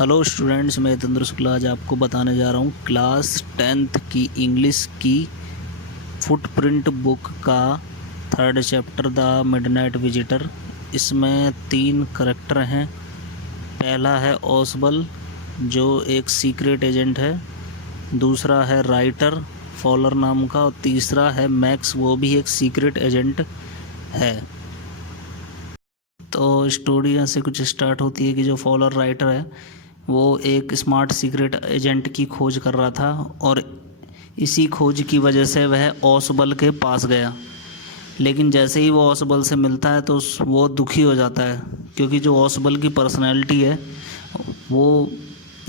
Hello students, मैं तंदुर शुक्ला आज आपको बताने जा रहा हूँ क्लास 10th की इंग्लिश की फुटप्रिंट बुक का 3rd chapter the midnight visitor. इसमें 3 करैक्टर हैं। पहला है ओसबल जो एक सीक्रेट एजेंट है, दूसरा है राइटर फॉलर नाम का, और तीसरा है मैक्स, वो भी एक सीक्रेट एजेंट है। तो स्टोरी ऐसे कुछ स्टार्ट होती है कि जो फॉलर राइटर है वो एक स्मार्ट सीक्रेट एजेंट की खोज कर रहा था, और इसी खोज की वजह से वह ओसबल के पास गया। लेकिन जैसे ही वो ओसबल से मिलता है तो वो दुखी हो जाता है, क्योंकि जो ओसबल की पर्सनैलिटी है वो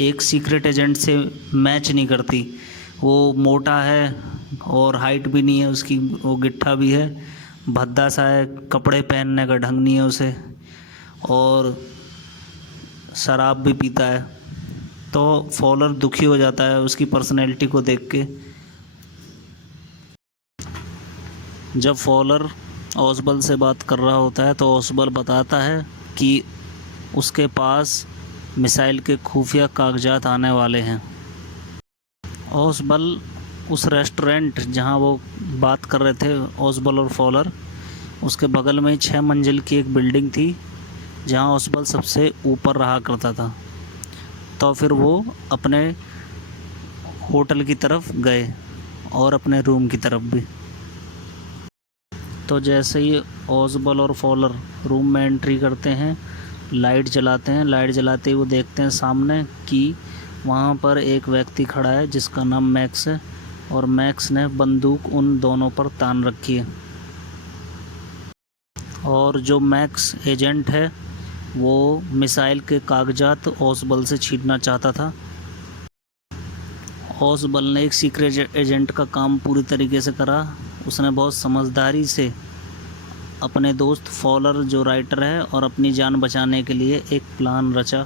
एक सीक्रेट एजेंट से मैच नहीं करती। वो मोटा है और हाइट भी नहीं है उसकी, वो गिट्ठा भी है, भद्दा सा है, कपड़े पहनने का ढंग नहीं है उसे, और शराब भी पीता है। तो फॉलर दुखी हो जाता है उसकी पर्सनैलिटी को देख के। जब फॉलर ओसबल से बात कर रहा होता है तो ओसबल बताता है कि उसके पास मिसाइल के खुफिया कागजात आने वाले हैं। ओसबल उस रेस्टोरेंट जहां वो बात कर रहे थे ओसबल और फॉलर, उसके बगल में ही 6 मंजिल की एक बिल्डिंग थी जहां ओसबल सबसे ऊपर रहा करता था। तो फिर वो अपने होटल की तरफ गए और अपने रूम की तरफ भी। तो जैसे ही ओसबल और फॉलर रूम में एंट्री करते हैं, लाइट जलाते हैं। लाइट जलाते ही वो देखते हैं सामने कि वहाँ पर एक व्यक्ति खड़ा है जिसका नाम मैक्स है, और मैक्स ने बंदूक उन दोनों पर तान रखी है। और जो मैक्स एजेंट है वो मिसाइल के कागजात ओसबल से छीनना चाहता था। ओसबल ने एक सीक्रेट एजेंट का काम पूरी तरीके से करा। उसने बहुत समझदारी से अपने दोस्त फॉलर जो राइटर है और अपनी जान बचाने के लिए एक प्लान रचा।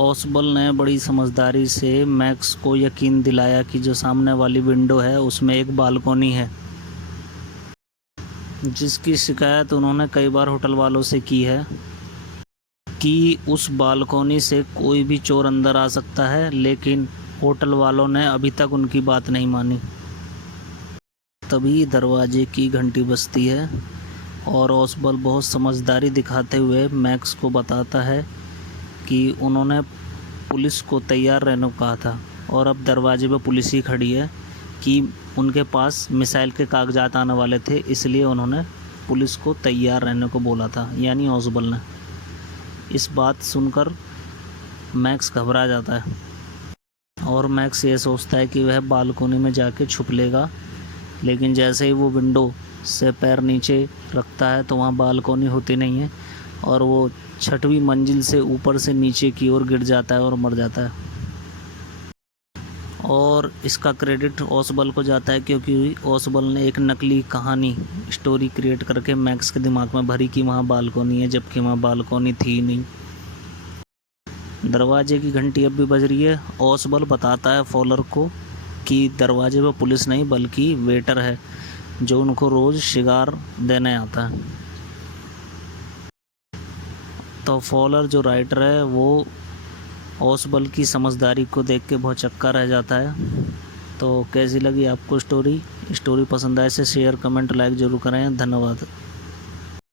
ओसबल ने बड़ी समझदारी से मैक्स को यकीन दिलाया कि जो सामने वाली विंडो है उसमें एक बालकोनी है, जिसकी शिकायत उन्होंने कई बार होटल वालों से की है कि उस बालकोनी से कोई भी चोर अंदर आ सकता है, लेकिन होटल वालों ने अभी तक उनकी बात नहीं मानी। तभी दरवाजे की घंटी बजती है और ओसबल बहुत समझदारी दिखाते हुए मैक्स को बताता है कि उन्होंने पुलिस को तैयार रहने को कहा था, और अब दरवाजे पर पुलिस ही खड़ी है कि उनके पास मिसाइल के कागजात आने वाले थे, इसलिए उन्होंने पुलिस को तैयार रहने को बोला था, यानी ओसबल ने। इस बात सुनकर मैक्स घबरा जाता है और मैक्स ये सोचता है कि वह बालकोनी में जाके छुप लेगा। लेकिन जैसे ही वो विंडो से पैर नीचे रखता है तो वहाँ बालकोनी होती नहीं है, और वो 6वीं मंजिल से ऊपर से नीचे की ओर गिर जाता है और मर जाता है। और इसका क्रेडिट ओसबल को जाता है, क्योंकि ओसबल ने एक नकली कहानी स्टोरी क्रिएट करके मैक्स के दिमाग में भरी कि वहाँ बालकोनी है, जबकि वहाँ बालकोनी थी नहीं। दरवाजे की घंटी अब भी बज रही है। ओसबल बताता है फॉलर को कि दरवाजे पर पुलिस नहीं बल्कि वेटर है जो उनको रोज़ शिकार देने आता है। तो फॉलर जो राइटर है वो ओसबल की समझदारी को देख के बहुत चक्का रह जाता है। तो कैसी लगी आपको स्टोरी पसंद आए से शेयर, कमेंट, लाइक ज़रूर करें। धन्यवाद।